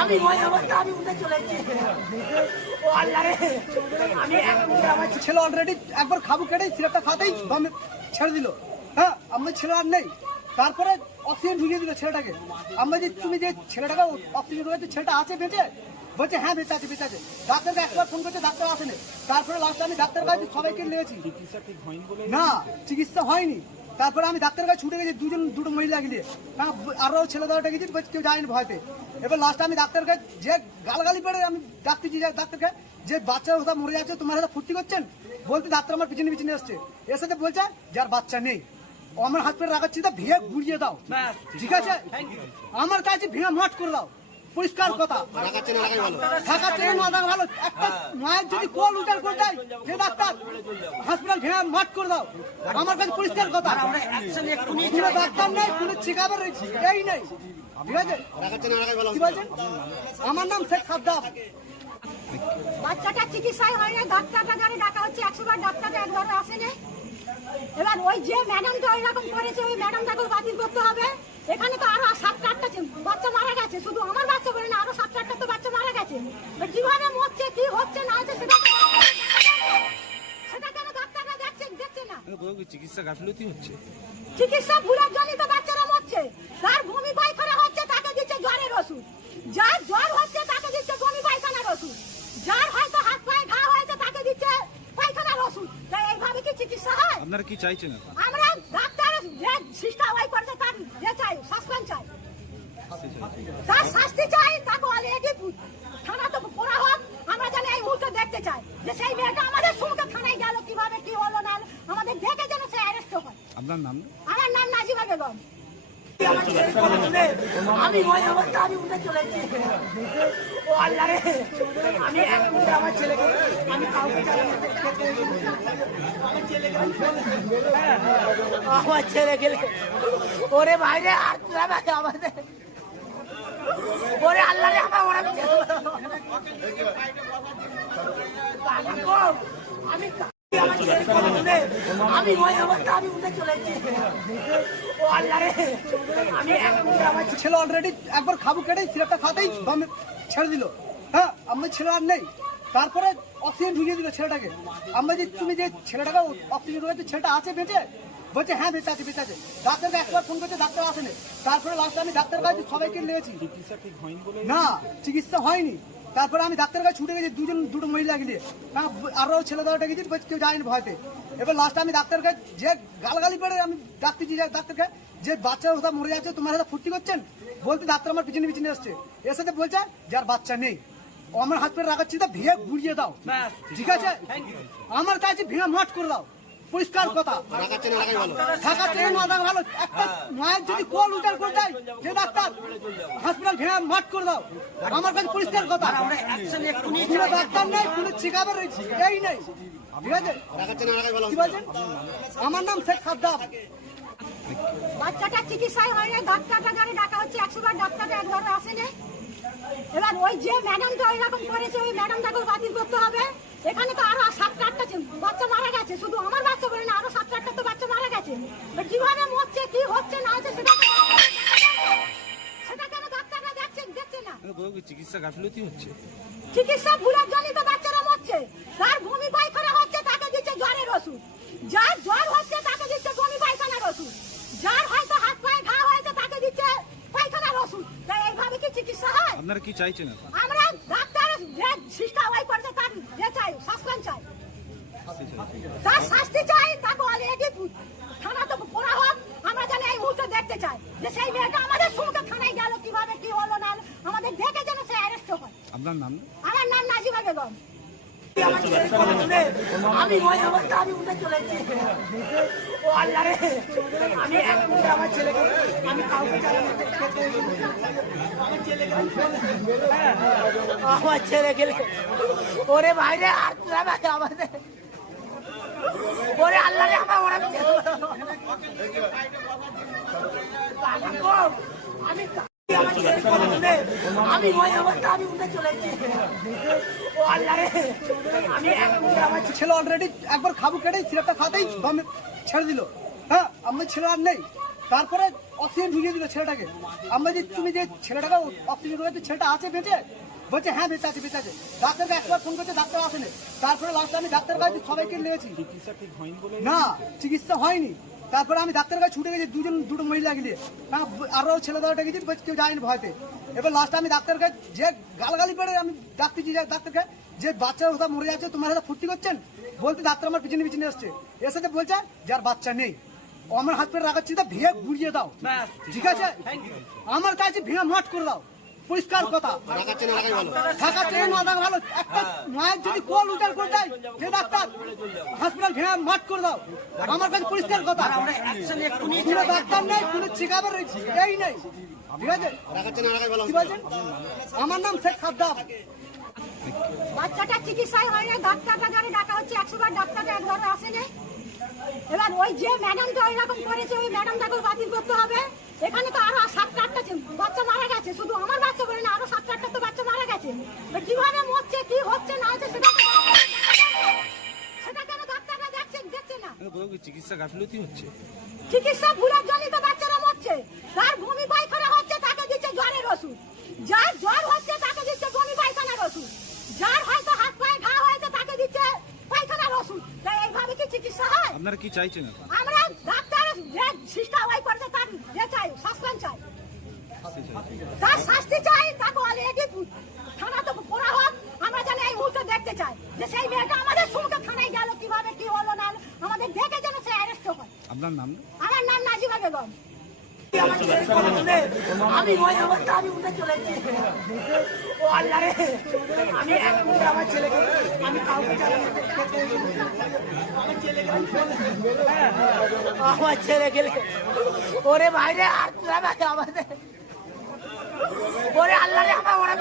আমি ওই অবস্থা আমি উঠে চলে ও আল্লাহ আমি আমার ছেলে- ছেলে অলরেডি একবার খাবু কেটে সিরাপটা খাতেই দম ছেড়ে দিল। হ্যাঁ আমার ছেলে আর নেই। তারপরে অক্সিজেন ঢুকিয়ে দিল ছেলেটাকে। আমরা যে তুমি যে ছেলেটাকে অক্সিজেন ঢুকেছে ছেলেটা আছে বেঁচে? বলছে হ্যাঁ বেঁচে আছে বেঁচে আছে। ডাক্তারকে একবার ফোন করছে ডাক্তার আসেনি। তারপরে লাস্টে আমি ডাক্তার কাছে সবাইকে নিয়েছি। না চিকিৎসা হয়নি। তারপরে আমি ডাক্তার কাছে ছুটে গেছি দুজন দুটো মহিলা গিয়ে না আরও ছেলে দেওয়াটা গেছি কেউ যায়নি ভয়তে। এবার লাস্টে আমি ডাক্তার কাছে যে গালগালি পেড়ে আমি ডাক্তার ডাক্তারকে যে বাচ্চার কথা মরে যাচ্ছে তোমার হাতে ফুর্তি করছেন? বলতে ডাক্তার আমার পিছনে পিছনে আসছে। এর সাথে বলছে যার বাচ্চা নেই। আমার হাত পেয়ে রাখাচ্ছি তা ভেঙে গুড়িয়ে দাও। ঠিক আছে? আমার কাছে ভেঙে মাঠ করে দাও। পরিষ্কার কথা। থাকা ট্রেন মাথা ভালো। একটা মায়ের যদি কল উল্টার করে দেয় যে ডাক্তার হসপিটাল ভেঙে মাঠ করে দাও। আমার কাছে পরিষ্কার কথা। কোনো ডাক্তার নেই কোনো চেকাবার এই নেই। ঠিক আছে? আমার নাম শেখ সাদ্দাম। বাচ্চাটা চিকিৎসায় হয়নি ডাক্তারটা জানি ডাকা হচ্ছে। একশো বার ডাক্তারটা একবার আসেনি। এবার ওই যে ম্যাডামটা এরকম করেছে ওই ম্যাডামটাকেও বাতিল করতে হবে। এখানে তো আরও সাতটা আটটা বাচ্চা মারা গেছে। শুধু আমার বাচ্চা বলে না আরও সাতটা আটটা তো বাচ্চা মারা গেছে। কীভাবে মরছে কি হচ্ছে না হচ্ছে সেটা তো সেটা কেন ডাক্তাররা দেখছে দেখছে না? চিকিৎসা গাফিলতি হচ্ছে? চিকিৎসা ভুলের জন্যই তো বাচ্চারা মরছে। তার পায়খানা হচ্ছে তাকে দিচ্ছে জ্বরের ওষুধ। যার জ্বর হচ্ছে তাকে দিচ্ছে বমি পায়খানার ওষুধ। যার হয়তো হাত পায়ে ঘা হয়েছে তাকে দিচ্ছে পায়খানার ওষুধ। তাই এইভাবে কি চিকিৎসা হয়? আপনারা কি চাইছেন এখন? আমরা ডাক্তার যে সিস্টার ওয়াই করেছে তার যে চাই সাসপেন্ড চাই তার শাস্তি চাই তাকে অলরেডি থানা তো করা হোক আমরা জানি এই মুহূর্তে দেখতে চাই যে সেই মেয়েটা আমাদের সঙ্গে থানায় গেল কীভাবে কি হলো না আমাদের দেখে যেন সে অ্যারেস্ট হয়। আপনার নাম? আমার নাম নাজিমা বেগম। আমার ছেলে আমি আমি উঠে চলে ও আল্লাহ রে আমি এক মুহূর্তে আমার ছেলেকে আমি কাউকে আমার ছেলেকে আমার ছেলে গেলে ওরে বাইরে আর তোরা আমাদের ওরে আল্লাহ রে আমি আমি ওই অবস্থা, আমি উঠে চলে এসেছি। ও আল্লাহ রে, আমি আমার ছেলে অলরেডি একবার খাবু কেটে খাতেই ছেড়ে দিল। হ্যাঁ আমার ছেলে আর নেই। তারপরে অক্সিজেন ঢুকিয়ে দিল ছেলেটাকে। আমরা যে তুমি যে ছেলেটাকে অক্সিজেন ঢুকেছে ছেলেটা আছে বেঁচে? বলছে হ্যাঁ বেঁচে আছে বেঁচে আছে। ডাক্তারকে একবার ফোন করছে ডাক্তার আসেনি। তারপরে লাস্টে আমি ডাক্তার কাছে সবাইকে নিয়েছি। না চিকিৎসা হয়নি। তারপরে আমি ডাক্তার কাছে ছুটে গেছি দুজন দুটো মহিলা গিয়ে না আরও ছেলে দেওয়াটা গেছি বলছে কেউ যায়নি ভয়তে। এবার লাস্টে আমি ডাক্তার কাছে যে গালগালি পেড়ে আমি ডাক্তার ডাক্তারকে যে বাচ্চার কথা মরে যাচ্ছে তোমার হাতে ফুর্তি করছেন? বলতে ডাক্তার আমার পিছনে পিছনে আসছে এর সাথে বলছে যার বাচ্চা নেই আমার হাত পেয়ে রাখাচ্ছি তা ভেঙে গুড়িয়ে দাও। ঠিক আছে? আমার কাছে ভেঙে মাঠ করে দাও। পরিষ্কার কথা। থাকা ট্রেন মাথা ভালো। একটা মায়ের যদি কল উল্টার করে দেয় যে ডাক্তার হসপিটাল ভেঙে মাঠ করে দাও। আমার কাছে পরিষ্কার কথা। কোনো ডাক্তার নেই কোনো চেকাবার এই নেই। ঠিক আছে? কি বলছেন? আমার নাম শেখ সাদ্দাম বাচ্চাটা চিকিৎসায় হয়নি ডাক্তারটা জানি ডাকা হচ্ছে একশো বার ডাক্তারটা একবার আসেনি এবার ওই যে ম্যাডামটা এরকম করেছে ওই ম্যাডামটাকেও বাতিল করতে হবে। এখানে তো আরও সাতটা আটটা বাচ্চা মারা গেছে। শুধু আমার বাচ্চা বলে না আরও সাতটা আটটা তো বাচ্চা মারা গেছে। কীভাবে মরছে কি হচ্ছে না হচ্ছে সেটা তো সেটা কেন ডাক্তাররা দেখছে দেখছে না? কি চিকিৎসা গাফিলতি হচ্ছে? চিকিৎসা ভুলের জন্যই তো বাচ্চারা মরছে। তার বমি পায়খানা হচ্ছে তাকে দিচ্ছে জ্বরের ওষুধ। যার জ্বর হচ্ছে তাকে দিচ্ছে বমি পায়খানার ওষুধ। যার হয়তো হাত পায়ে ঘা হয়েছে তাকে দিচ্ছে পায়খানার ওষুধ। তাই এইভাবে কি চিকিৎসা হয়? আপনারা কি চাইছেন আমরা ডাক্তার যে সিস্টার ওয়াই করেছে তার যে চাই সাসপেন্ড চাই। তার শাস্তি চাই তাকে অলরেডি থানা তো করা হোক আমরা জানি এই মুহূর্তে দেখতে চাই যে সেই মেয়েটা আমাদের সঙ্গে থানায় গেল কীভাবে কি হলো না হলো, আমাদের দেখে যেন সে অ্যারেস্ট হয়। আপনার নাম? আমার নাম নাজিবা বেগম। আমি ওই অবস্থা আমি উঠে চলে এসেছি ও আল্লাহ রে আমি এক মুহূর্তে আমার ছেলেকে, আমি কাউকে জানি আমার ছেলে গেলে, ওরে বাইরে আর তোরা ভাই আমাদের। ওরে আল্লাহ রে, আমার ওরা আমি আমি ওই অবস্থা, আমি উঠে চলে এসেছি। ও আল্লাহ রে, আমি এক আমার ছেলে অলরেডি একবার খাব কেটে সিরাপটা খাতেই ছেড়ে দিল। হ্যাঁ আমার ছেলে আর নেই। তারপরে অক্সিজেন ঢুকিয়ে দিল ছেলেটাকে। আমরা যে তুমি যে ছেলেটাকে অক্সিজেন ঢুকাচ্ছ ছেলেটা আছে বেঁচে? বলছে হ্যাঁ বেঁচে আছে বেঁচে আছে। ডাক্তারকে একবার ফোন করছে, ডাক্তার আসেনি। তারপরে লাস্টে আমি ডাক্তার কাছে সবাইকে নিয়েছি। না, চিকিৎসা হয়নি। তারপরে আমি ডাক্তার কাছে ছুটে গেছি, দুজন, দুটো মহিলা গিয়ে হ্যাঁ আরও ছেলে দাদা বলছে, কেউ যায়নি ভয়তে। এবার লাস্টে আমি ডাক্তার কাছে যে গালগালি পেড়ে আমি ডাকতেছি ডাক্তারকে, যে বাচ্চার কথা মরে যাচ্ছে, তোমার হাতে ফুর্তি করছেন? বলতে ডাক্তার আমার পিছনে পিছনে আসছে। এর সাথে বলছে যার বাচ্চা নেই আমার হাত পেয়ে রাখাচ্ছি তা ভেঙে বুড়িয়ে দাও। ঠিক আছে? আমার কাছে ভেঙে মাঠ করে দাও। পরিষ্কার কথা। ঢাকা চেয়ে না ভালো। একটা মায়ের যদি কোল উদ্ধার করে দেয় যে ডাক্তার হসপিটাল ভেঙে মাঠ করে দাও। আমার কাছে পরিষ্কার কথা। কোনো ডাক্তার নেই কোনো এই নেই। ঠিক আছে? আমার নাম শেখ খাদ্দাম বাচ্চাটা চিকিৎসায় হয় না ডাক্তারটা যারা ডাকা হচ্ছে একশো বার ডাক্তারটা একবারও আসেনি। এবার ওই যে ম্যাডামটা ওই রকম করেছে ওই ম্যাডামটাকেও বাতিল করতে হবে। এখানে তো আরও সাতটা আটটা বাচ্চা মারা গেছে। শুধু আমার বাচ্চা বলে না আরও সাতটা আটটা তো বাচ্চা মারা গেছে। কীভাবে মরছে কি হচ্ছে না হচ্ছে সেটা সেটা কেন ডাক্তাররা দেখছে দেখছে না? চিকিৎসা গাফিলতি হচ্ছে? চিকিৎসা ভুলের জন্যই তো বাচ্চারা মরছে। তার বমি পায়খানা হচ্ছে তাকে দিচ্ছে জ্বরের ওষুধ। যার জ্বর হচ্ছে তাকে দিচ্ছে বমি পায়খানার ওষুধ। যার হয়তো হাত পায়ে ঘা হয়েছে তাকে দিচ্ছে পায়খানার ওষুধ। তাই এইভাবে কি চিকিৎসা হয়? আপনারা কি চাইছেন আমরা ডাক্তার যে শিষ্টা ওই করছে তার যে চাই সাসপেন্ড চাই। তার শাস্তি চাই তাকে অলরেডি থানা তো করা হোক। আমরা যেন এই মুহূর্তে দেখতে চাই যে সেই মেয়েটা আমাদের সঙ্গে থানায় গেল কীভাবে কি হলো না হলো, আমাদের দেখে যেন সে অ্যারেস্ট হয়। আপনার নাম? আমার নাম নাজিমা বেগম আমি আমি উঠে চলেছি। আমি আমার ছেলেকে, আমি আমার ছেলে গেলে ওরে ভাই রে, আর আমাদের ওরে আল্লাহ রে আমার ওরা